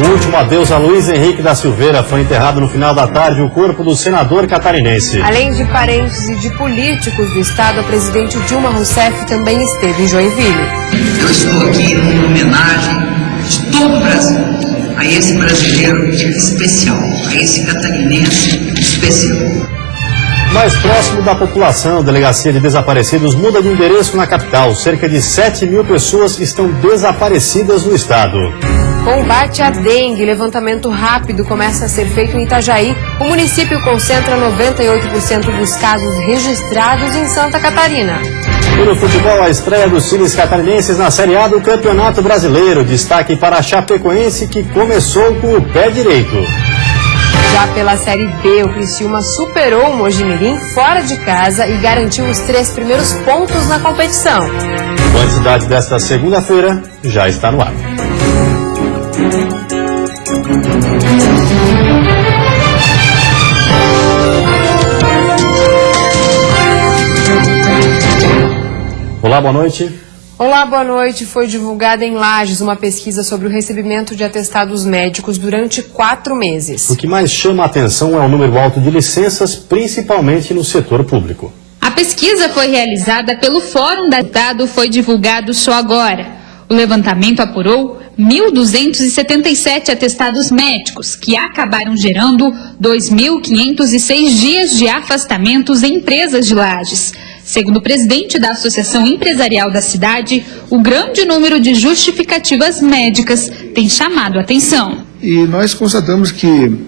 O último adeus a Luiz Henrique da Silveira. Foi enterrado no final da tarde o corpo do senador catarinense. Além de parentes e de políticos do estado, a presidente Dilma Rousseff também esteve em Joinville. Eu estou aqui em homenagem de todo o Brasil a esse brasileiro especial, a esse catarinense especial. Mais próximo da população, a Delegacia de Desaparecidos muda de endereço na capital. Cerca de 7.000 pessoas estão desaparecidas no estado. Combate à dengue, levantamento rápido começa a ser feito em Itajaí. O município concentra 98% dos casos registrados em Santa Catarina. E no futebol, a estreia dos times catarinenses na Série A do Campeonato Brasileiro. Destaque para a Chapecoense, que começou com o pé direito. Já pela Série B, o Criciúma superou o Mojimirim fora de casa e garantiu os 3 primeiros pontos na competição. O Band Cidade desta segunda-feira já está no ar. Olá, boa noite. Olá, boa noite. Foi divulgada em Lages uma pesquisa sobre o recebimento de atestados médicos durante 4 meses. O que mais chama a atenção é o número alto de licenças, principalmente no setor público. A pesquisa foi realizada pelo Fórum da Estado, foi divulgado só agora. O levantamento apurou 1.277 atestados médicos, que acabaram gerando 2.506 dias de afastamentos em empresas de Lages. Segundo o presidente da Associação Empresarial da cidade, o grande número de justificativas médicas tem chamado a atenção. E nós constatamos que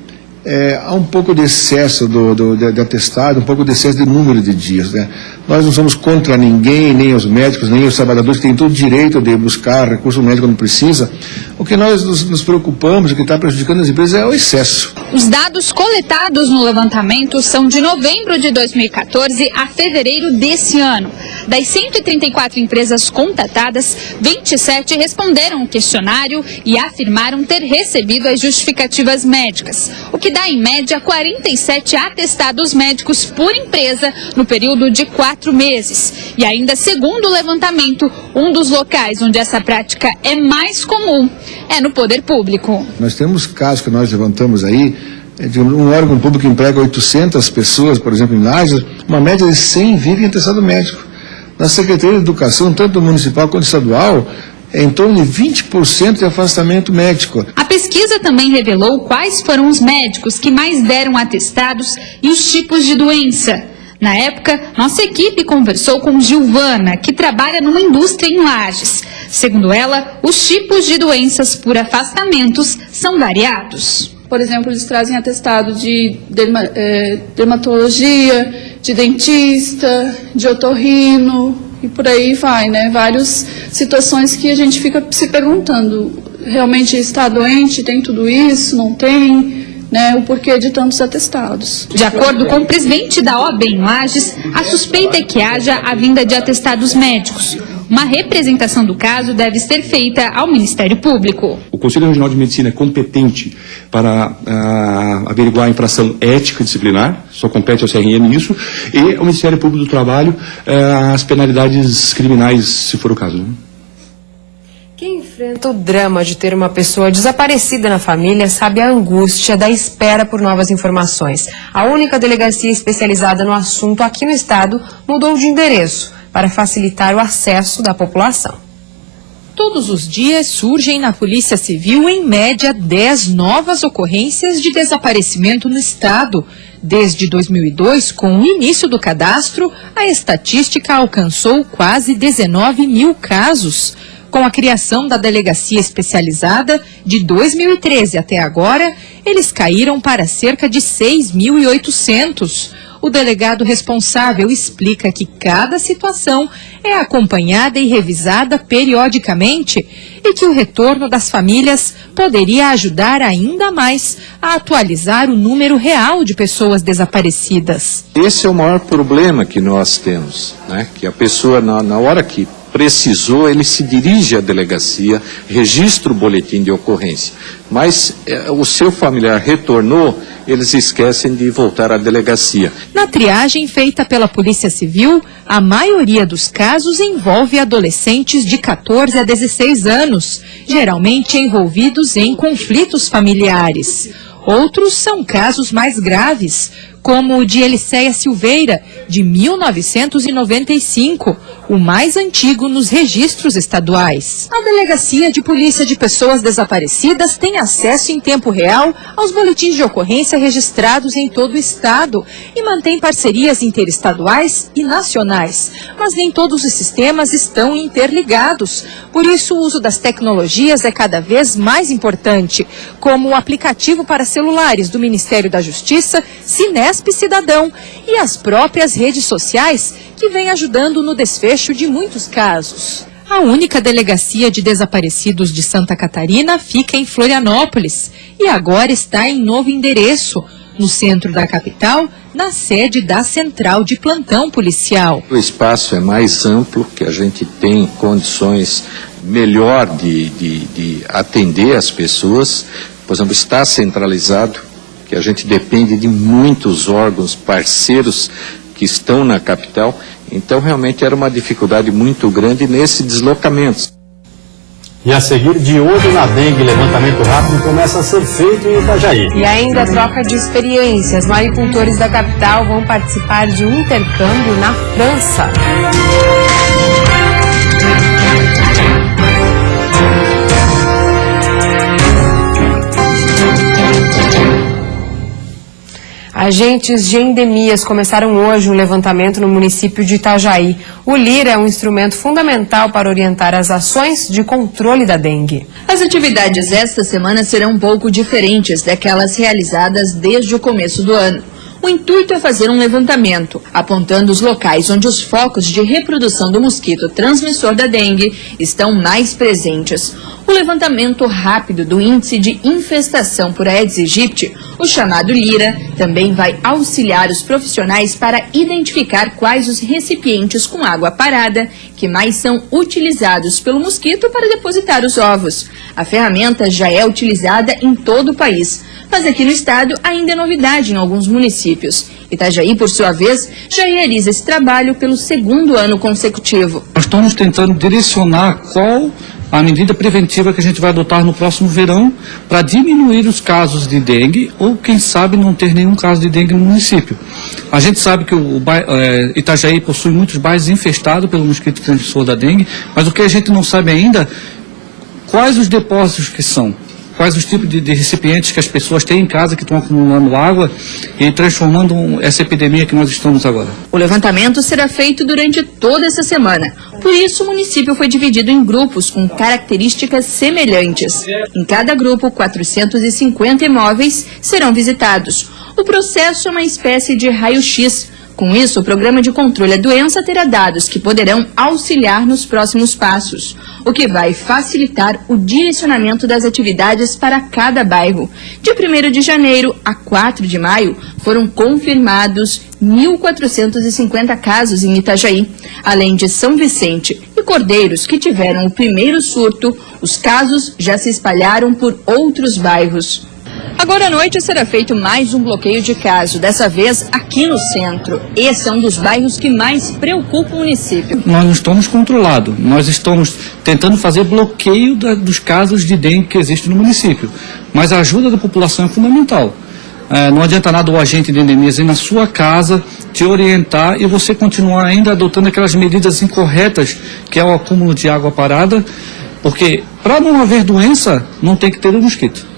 há um pouco de excesso de atestado, um pouco de excesso de número de dias, né? Nós não somos contra ninguém, nem os médicos, nem os trabalhadores que têm todo o direito de buscar recurso médico quando precisa. O que nós nos preocupamos, o que está prejudicando as empresas é o excesso. Os dados coletados no levantamento são de novembro de 2014 a fevereiro desse ano. Das 134 empresas contatadas, 27 responderam o questionário e afirmaram ter recebido as justificativas médicas, o que dá, em média, 47 atestados médicos por empresa no período de 4 meses. E ainda, segundo o levantamento, um dos locais onde essa prática é mais comum é no poder público. Nós temos casos que nós levantamos aí, de um órgão público que emprega 800 pessoas, por exemplo, em Lages, uma média de 100 vivem em atestado médico. Na Secretaria de Educação, tanto municipal quanto estadual, em torno de 20% de afastamento médico. A pesquisa também revelou quais foram os médicos que mais deram atestados e os tipos de doença. Na época, nossa equipe conversou com Gilvana, que trabalha numa indústria em Lages. Segundo ela, os tipos de doenças por afastamentos são variados. Por exemplo, eles trazem atestado de dermatologia, de dentista, de otorrino e por aí vai, né? Várias situações que a gente fica se perguntando, realmente está doente, tem tudo isso, não tem, né? O porquê de tantos atestados. De acordo com o presidente da OAB em Lages, a suspeita é que haja a vinda de atestados médicos. Uma representação do caso deve ser feita ao Ministério Público. O Conselho Regional de Medicina é competente para averiguar a infração ética disciplinar, só compete ao CRM isso, e ao Ministério Público do Trabalho as penalidades criminais, se for o caso, né? Quem enfrenta o drama de ter uma pessoa desaparecida na família sabe a angústia da espera por novas informações. A única delegacia especializada no assunto aqui no estado mudou de endereço para facilitar o acesso da população. Todos os dias surgem na Polícia Civil, em média, 10 novas ocorrências de desaparecimento no estado. Desde 2002, com o início do cadastro, a estatística alcançou quase 19 mil casos. Com a criação da delegacia especializada, de 2013 até agora, eles caíram para cerca de 6.800. O delegado responsável explica que cada situação é acompanhada e revisada periodicamente e que o retorno das famílias poderia ajudar ainda mais a atualizar o número real de pessoas desaparecidas. Esse é o maior problema que nós temos, né? Que a pessoa, na hora que precisou, ele se dirige à delegacia, registra o boletim de ocorrência. Mas o seu familiar retornou, eles esquecem de voltar à delegacia. Na triagem feita pela Polícia Civil, a maioria dos casos envolve adolescentes de 14 a 16 anos, geralmente envolvidos em conflitos familiares. Outros são casos mais graves, como o de Eliceia Silveira, de 1995, o mais antigo nos registros estaduais. A Delegacia de Polícia de Pessoas Desaparecidas tem acesso em tempo real aos boletins de ocorrência registrados em todo o estado e mantém parcerias interestaduais e nacionais. Mas nem todos os sistemas estão interligados. Por isso, o uso das tecnologias é cada vez mais importante, como o aplicativo para celulares do Ministério da Justiça, Sinesp Cidadão, e as próprias redes sociais, que vêm ajudando no desfecho de muitos casos. A única delegacia de desaparecidos de Santa Catarina fica em Florianópolis e agora está em novo endereço, no centro da capital, na sede da Central de Plantão Policial. O espaço é mais amplo, que a gente tem condições melhor de atender as pessoas. Por exemplo, está centralizado, que a gente depende de muitos órgãos parceiros que estão na capital, então realmente era uma dificuldade muito grande nesse deslocamento. E a seguir, de olho na dengue, levantamento rápido começa a ser feito em Itajaí. E ainda troca de experiências. Maricultores da capital vão participar de um intercâmbio na França. Agentes de endemias começaram hoje um levantamento no município de Itajaí. O LIRA é um instrumento fundamental para orientar as ações de controle da dengue. As atividades esta semana serão um pouco diferentes daquelas realizadas desde o começo do ano. O intuito é fazer um levantamento, apontando os locais onde os focos de reprodução do mosquito transmissor da dengue estão mais presentes. O levantamento rápido do índice de infestação por Aedes aegypti, o chamado LIRA, também vai auxiliar os profissionais para identificar quais os recipientes com água parada que mais são utilizados pelo mosquito para depositar os ovos. A ferramenta já é utilizada em todo o país, mas aqui no estado ainda é novidade em alguns municípios. Itajaí, por sua vez, já realiza esse trabalho pelo segundo ano consecutivo. Nós estamos tentando direcionar qual a medida preventiva que a gente vai adotar no próximo verão para diminuir os casos de dengue ou, quem sabe, não ter nenhum caso de dengue no município. A gente sabe que Itajaí possui muitos bairros infestados pelo mosquito transmissor da dengue, mas o que a gente não sabe ainda, quais os depósitos que são. Quais os tipos de recipientes que as pessoas têm em casa que estão acumulando água e transformando essa epidemia que nós estamos agora. O levantamento será feito durante toda essa semana. Por isso, o município foi dividido em grupos com características semelhantes. Em cada grupo, 450 imóveis serão visitados. O processo é uma espécie de raio-x. Com isso, o programa de controle da doença terá dados que poderão auxiliar nos próximos passos, o que vai facilitar o direcionamento das atividades para cada bairro. De 1º de janeiro a 4 de maio, foram confirmados 1.450 casos em Itajaí. Além de São Vicente e Cordeiros, que tiveram o primeiro surto, os casos já se espalharam por outros bairros. Agora à noite será feito mais um bloqueio de caso, dessa vez aqui no centro. Esse é um dos bairros que mais preocupa o município. Nós não estamos controlados, nós estamos tentando fazer bloqueio dos casos de dengue que existem no município. Mas a ajuda da população é fundamental. Não adianta nada o agente de endemias ir na sua casa, te orientar e você continuar ainda adotando aquelas medidas incorretas, que é o acúmulo de água parada, porque para não haver doença, não tem que ter o mosquito.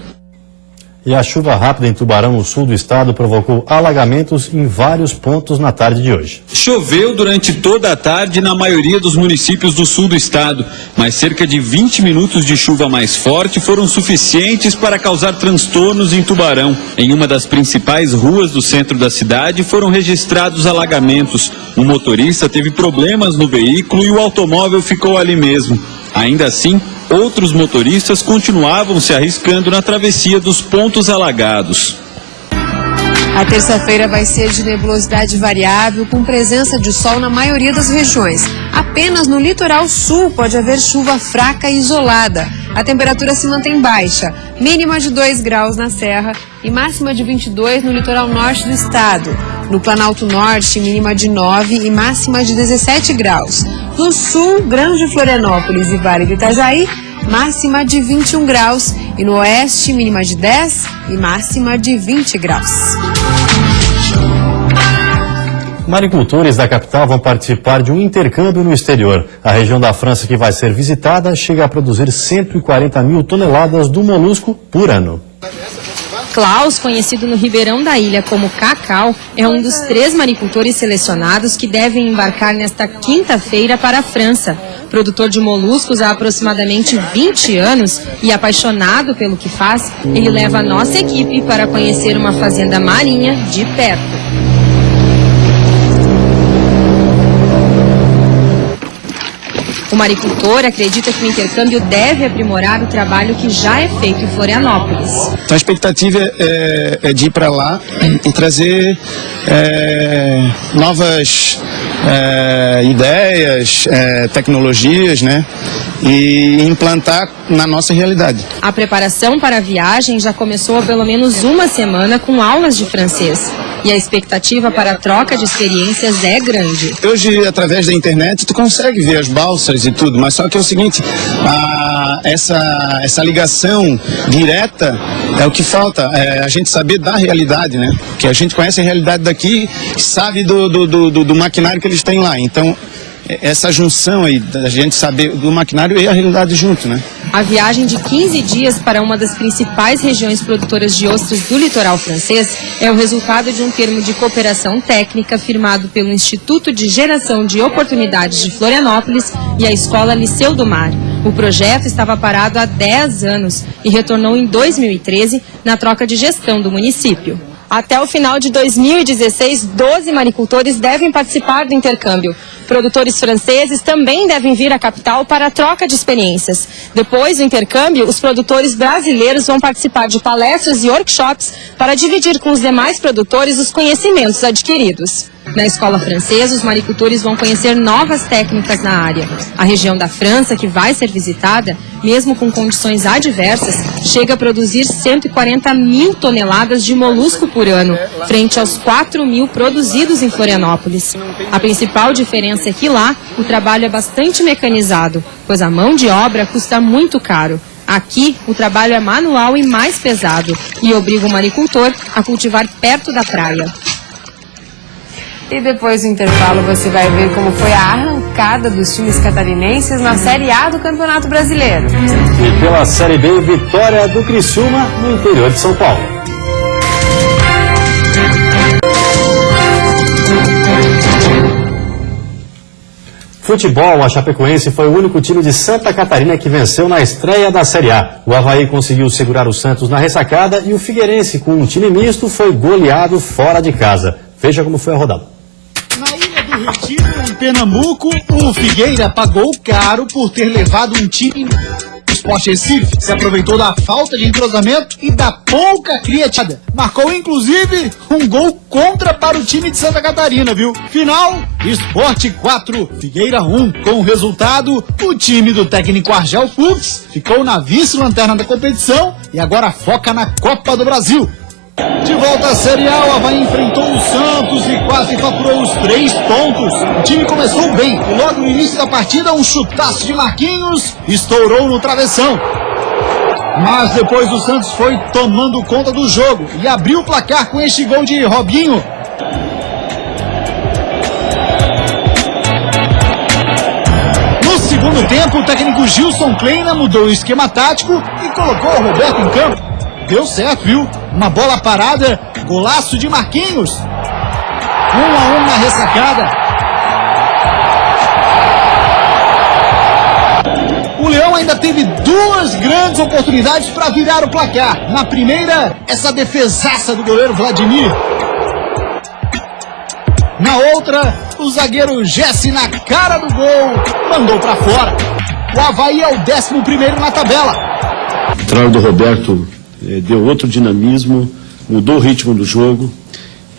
E a chuva rápida em Tubarão, no sul do estado, provocou alagamentos em vários pontos na tarde de hoje. Choveu durante toda a tarde na maioria dos municípios do sul do estado, mas cerca de 20 minutos de chuva mais forte foram suficientes para causar transtornos em Tubarão. Em uma das principais ruas do centro da cidade foram registrados alagamentos. Um motorista teve problemas no veículo e o automóvel ficou ali mesmo. Ainda assim, outros motoristas continuavam se arriscando na travessia dos pontos alagados. A terça-feira vai ser de nebulosidade variável, com presença de sol na maioria das regiões. Apenas no litoral sul pode haver chuva fraca e isolada. A temperatura se mantém baixa, mínima de 2 graus na Serra e máxima de 22 no litoral norte do estado. No Planalto Norte, mínima de 9 e máxima de 17 graus. No sul, Grande Florianópolis e Vale do Itajaí, máxima de 21 graus. E no oeste, mínima de 10 e máxima de 20 graus. Maricultores da capital vão participar de um intercâmbio no exterior. A região da França que vai ser visitada chega a produzir 140 mil toneladas do molusco por ano. Klaus, conhecido no Ribeirão da Ilha como Cacau, é um dos 3 maricultores selecionados que devem embarcar nesta quinta-feira para a França. Produtor de moluscos há aproximadamente 20 anos e apaixonado pelo que faz, ele leva a nossa equipe para conhecer uma fazenda marinha de perto. O maricultor acredita que o intercâmbio deve aprimorar o trabalho que já é feito em Florianópolis. Então a expectativa é de ir para lá e trazer novas ideias, tecnologias, né? E implantar na nossa realidade. A preparação para a viagem já começou há pelo menos uma semana com aulas de francês. E a expectativa para a troca de experiências é grande. Hoje, através da internet, tu consegue ver as balsas e tudo, mas só que é o seguinte, essa ligação direta é o que falta, a gente saber da realidade, né? Que a gente conhece a realidade daqui, sabe do maquinário que eles têm lá, então essa junção aí, da gente saber do maquinário e a realidade junto, né? A viagem de 15 dias para uma das principais regiões produtoras de ostras do litoral francês é o resultado de um termo de cooperação técnica firmado pelo Instituto de Geração de Oportunidades de Florianópolis e a Escola Liceu do Mar. O projeto estava parado há 10 anos e retornou em 2013 na troca de gestão do município. Até o final de 2016, 12 maricultores devem participar do intercâmbio. Produtores franceses também devem vir à capital para a troca de experiências. Depois do intercâmbio, os produtores brasileiros vão participar de palestras e workshops para dividir com os demais produtores os conhecimentos adquiridos. Na escola francesa, os maricultores vão conhecer novas técnicas na área. A região da França, que vai ser visitada, mesmo com condições adversas, chega a produzir 140 mil toneladas de molusco por ano, frente aos 4 mil produzidos em Florianópolis. A principal diferença é que lá, o trabalho é bastante mecanizado, pois a mão de obra custa muito caro. Aqui, o trabalho é manual e mais pesado, e obriga o maricultor a cultivar perto da praia. E depois do intervalo você vai ver como foi a arrancada dos times catarinenses na Série A do Campeonato Brasileiro. E pela Série B, vitória do Criciúma no interior de São Paulo. Futebol, a Chapecoense foi o único time de Santa Catarina que venceu na estreia da Série A. O Avaí conseguiu segurar o Santos na ressacada e o Figueirense, com um time misto, foi goleado fora de casa. Veja como foi a rodada. Na Ilha do Retiro, em Pernambuco, o Figueira pagou caro por ter levado um time. O Sport Recife se aproveitou da falta de entrosamento e da pouca criatividade. Marcou, inclusive, um gol contra para o time de Santa Catarina, viu? Final, Sport 4, Figueira 1. Com o resultado, o time do técnico Argel Fux ficou na vice-lanterna da competição e agora foca na Copa do Brasil. De volta à Série A, o Avaí enfrentou o Santos e quase faturou os 3 pontos. O time começou bem e logo no início da partida um chutaço de Marquinhos estourou no travessão. Mas depois o Santos foi tomando conta do jogo e abriu o placar com este gol de Robinho. No segundo tempo, o técnico Gilson Kleina mudou o esquema tático e colocou o Roberto em campo. Deu certo, viu? Uma bola parada, golaço de Marquinhos. 1-1 na ressacada. O Leão ainda teve 2 grandes oportunidades para virar o placar. Na primeira, essa defesaça do goleiro Vladimir. Na outra, o zagueiro Jesse, na cara do gol, mandou para fora. O Avaí é o 11º na tabela. O trabalho do Roberto deu outro dinamismo, mudou o ritmo do jogo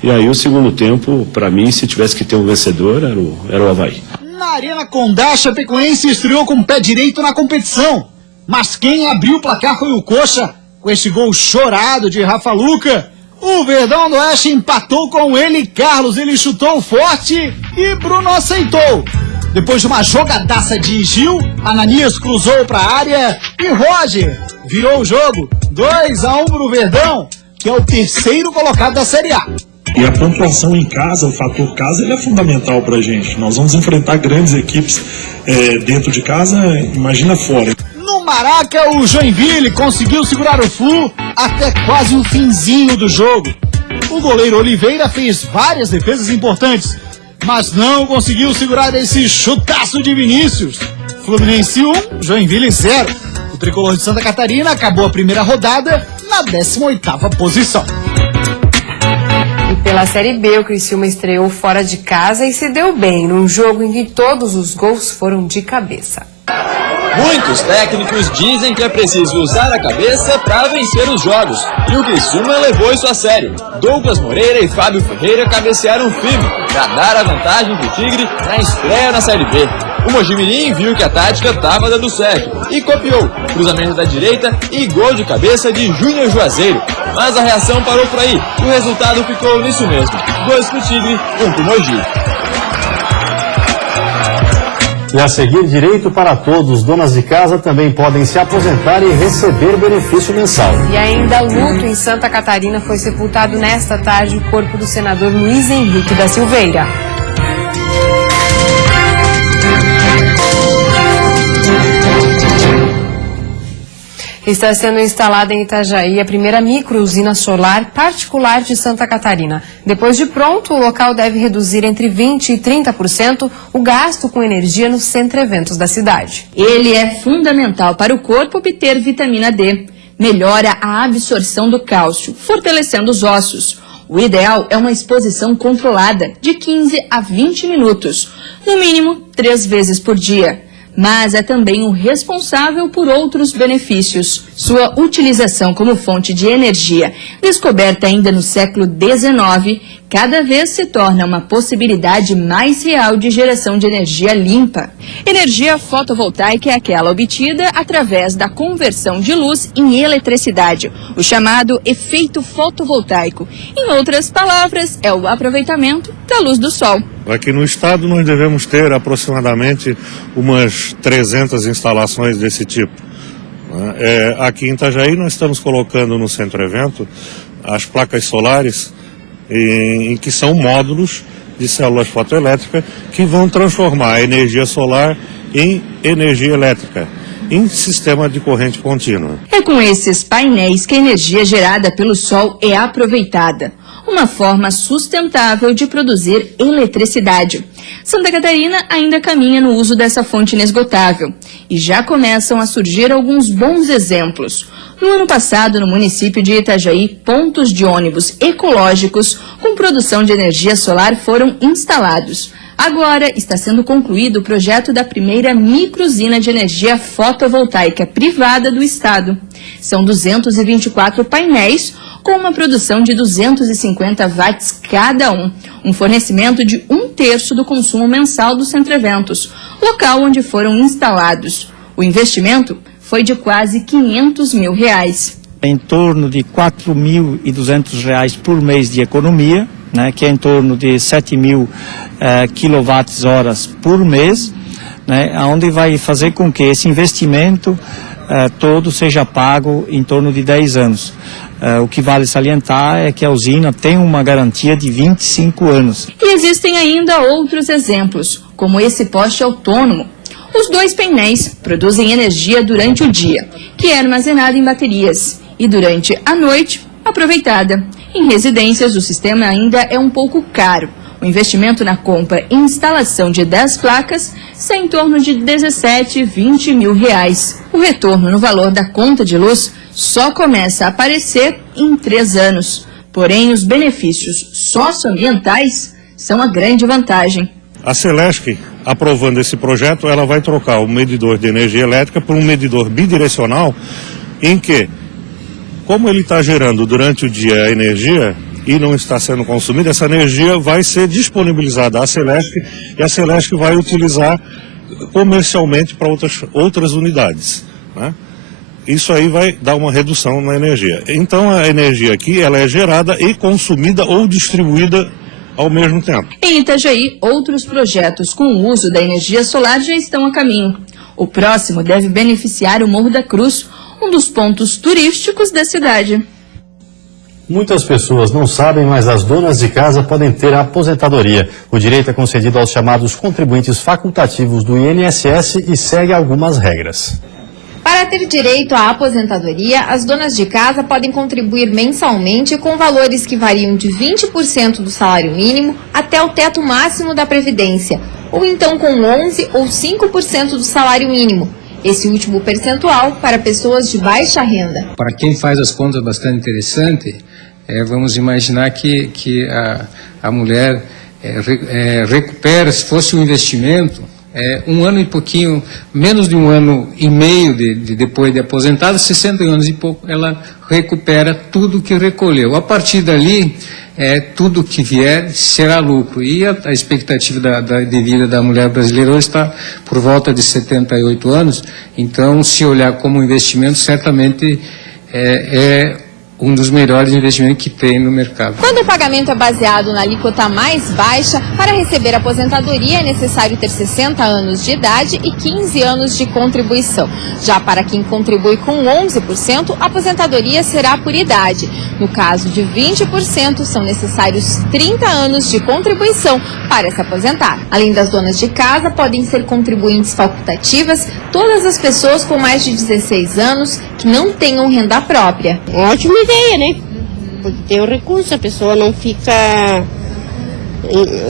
E aí o segundo tempo, para mim, se tivesse que ter um vencedor, era o Avaí. Na Arena Condá, a Chapecoense estreou com o pé direito na competição. Mas quem abriu o placar foi o Coxa, com este gol chorado de Rafa Luca. O Verdão do Oeste empatou com ele, Carlos. Ele chutou forte e Bruno aceitou. Depois de uma jogadaça de Gil, Ananias cruzou para a área e Roger virou o jogo. 2-1 pro Verdão, que é o terceiro colocado da Série A. E a pontuação em casa, o fator casa, ele é fundamental pra gente. Nós vamos enfrentar grandes equipes dentro de casa, imagina fora. No Maraca, o Joinville conseguiu segurar o Flu até quase o finzinho do jogo. O goleiro Oliveira fez várias defesas importantes, mas não conseguiu segurar esse chutaço de Vinícius. Fluminense 1, Joinville 0. O tricolor de Santa Catarina acabou a primeira rodada na 18ª posição. E pela Série B, o Criciúma estreou fora de casa e se deu bem num jogo em que todos os gols foram de cabeça. Muitos técnicos dizem que é preciso usar a cabeça para vencer os jogos. E o Criciúma levou isso a sério. Douglas Moreira e Fábio Ferreira cabecearam firme para dar a vantagem do Tigre na estreia na Série B. O Mojimirim viu que a tática estava dando certo e copiou. Cruzamento da direita e gol de cabeça de Júnior Juazeiro. Mas a reação parou por aí e o resultado ficou nisso mesmo. 2 pro Tigre, 1 pro Mogi. E a seguir, direito para todos. Donas de casa também podem se aposentar e receber benefício mensal. E ainda luto em Santa Catarina, foi sepultado nesta tarde o corpo do senador Luiz Henrique da Silveira. Está sendo instalada em Itajaí a primeira micro-usina solar particular de Santa Catarina. Depois de pronto, o local deve reduzir entre 20% e 30% o gasto com energia no centro eventos da cidade. Ele é fundamental para o corpo obter vitamina D. Melhora a absorção do cálcio, fortalecendo os ossos. O ideal é uma exposição controlada, de 15 a 20 minutos, no mínimo 3 vezes por dia. Mas é também o responsável por outros benefícios. Sua utilização como fonte de energia, descoberta ainda no século XIX, cada vez se torna uma possibilidade mais real de geração de energia limpa. Energia fotovoltaica é aquela obtida através da conversão de luz em eletricidade, o chamado efeito fotovoltaico. Em outras palavras, é o aproveitamento da luz do sol. Aqui no estado nós devemos ter aproximadamente umas 300 instalações desse tipo. Aqui em Itajaí nós estamos colocando no centro evento as placas solares em que são módulos de células fotoelétricas que vão transformar a energia solar em energia elétrica, em sistema de corrente contínua. É com esses painéis que a energia gerada pelo sol é aproveitada. Uma forma sustentável de produzir eletricidade. Santa Catarina ainda caminha no uso dessa fonte inesgotável e já começam a surgir alguns bons exemplos. No ano passado, no município de Itajaí, pontos de ônibus ecológicos com produção de energia solar foram instalados. Agora está sendo concluído o projeto da primeira micro-usina de energia fotovoltaica privada do estado. São 224 painéis com uma produção de 250 watts cada um fornecimento de 1/3 do consumo mensal do Centro Eventos, local onde foram instalados. O investimento foi de quase R$500 mil. Em torno de R$4.200 por mês de economia, né, que é em torno de 7.000 kWh por mês, né, onde vai fazer com que esse investimento todo seja pago em torno de 10 anos. O que vale salientar é que a usina tem uma garantia de 25 anos. E existem ainda outros exemplos, como esse poste autônomo. Os 2 painéis produzem energia durante o dia, que é armazenada em baterias, e durante a noite, aproveitada. Em residências, o sistema ainda é um pouco caro. O investimento na compra e instalação de 10 placas sai em torno de R$17, R$20 mil. O retorno no valor da conta de luz só começa a aparecer em 3 anos. Porém, os benefícios socioambientais são a grande vantagem. A Celesc, aprovando esse projeto, ela vai trocar o medidor de energia elétrica por um medidor bidirecional em que, como ele está gerando durante o dia a energia, e não está sendo consumida, essa energia vai ser disponibilizada à Celesc e a Celesc vai utilizar comercialmente para outras unidades, né? Isso aí vai dar uma redução na energia. Então a energia aqui ela é gerada e consumida ou distribuída ao mesmo tempo. Em Itajaí, outros projetos com o uso da energia solar já estão a caminho. O próximo deve beneficiar o Morro da Cruz, um dos pontos turísticos da cidade. Muitas pessoas não sabem, mas as donas de casa podem ter a aposentadoria. O direito é concedido aos chamados contribuintes facultativos do INSS e segue algumas regras. Para ter direito à aposentadoria, as donas de casa podem contribuir mensalmente com valores que variam de 20% do salário mínimo até o teto máximo da Previdência, ou então com 11% ou 5% do salário mínimo. Esse último percentual para pessoas de baixa renda. Para quem faz as contas bastante interessante, vamos imaginar que a mulher recupera, se fosse um investimento, um ano e pouquinho, menos de um ano e meio depois de aposentada, 60 anos e pouco, ela recupera tudo que recolheu. A partir dali, tudo que vier será lucro. E a expectativa de vida da mulher brasileira hoje está por volta de 78 anos. Então, se olhar como investimento, certamente é um dos melhores investimentos que tem no mercado. Quando o pagamento é baseado na alíquota mais baixa, para receber a aposentadoria é necessário ter 60 anos de idade e 15 anos de contribuição. Já para quem contribui com 11%, a aposentadoria será por idade. No caso de 20%, são necessários 30 anos de contribuição para se aposentar. Além das donas de casa, podem ser contribuintes facultativas todas as pessoas com mais de 16 anos que não tenham renda própria. Ótima ideia, né? Porque tem o recurso, a pessoa não fica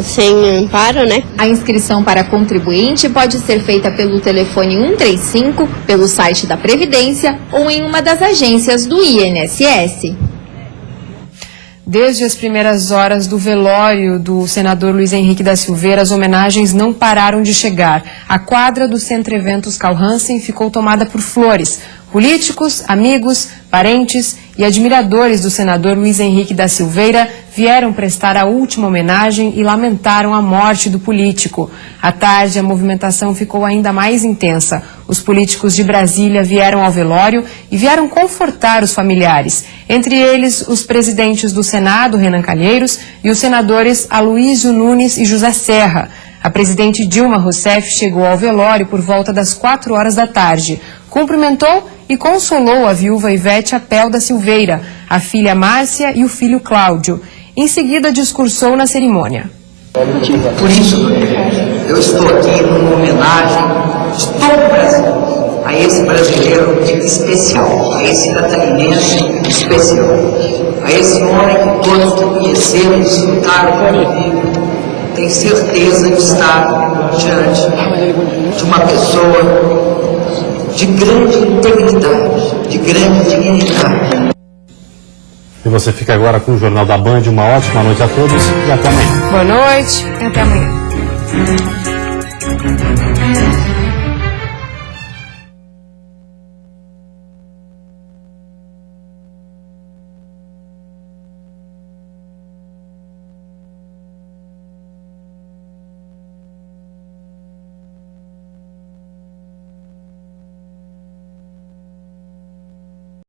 sem amparo, né? A inscrição para contribuinte pode ser feita pelo telefone 135, pelo site da Previdência ou em uma das agências do INSS. Desde as primeiras horas do velório do senador Luiz Henrique da Silveira, as homenagens não pararam de chegar. A quadra do Centro Eventos Carl Hansen ficou tomada por flores. Políticos, amigos, parentes e admiradores do senador Luiz Henrique da Silveira vieram prestar a última homenagem e lamentaram a morte do político. À tarde, a movimentação ficou ainda mais intensa. Os políticos de Brasília vieram ao velório e vieram confortar os familiares. Entre eles, os presidentes do Senado, Renan Calheiros, e os senadores Aloysio Nunes e José Serra. A presidente Dilma Rousseff chegou ao velório por volta das 4 horas da tarde. Cumprimentou e consolou a viúva Ivete Apel da Silveira, a filha Márcia e o filho Cláudio. Em seguida, discursou na cerimônia. Por isso, eu estou aqui numa homenagem de todo o Brasil a esse brasileiro especial, a esse catarinense especial, a esse homem que todos que conheceram e desfrutaram comigo. Tenho certeza de estar diante de uma pessoa de grande integridade, de grande dignidade. E você fica agora com o Jornal da Band. Uma ótima noite a todos e até amanhã. Boa noite e até amanhã.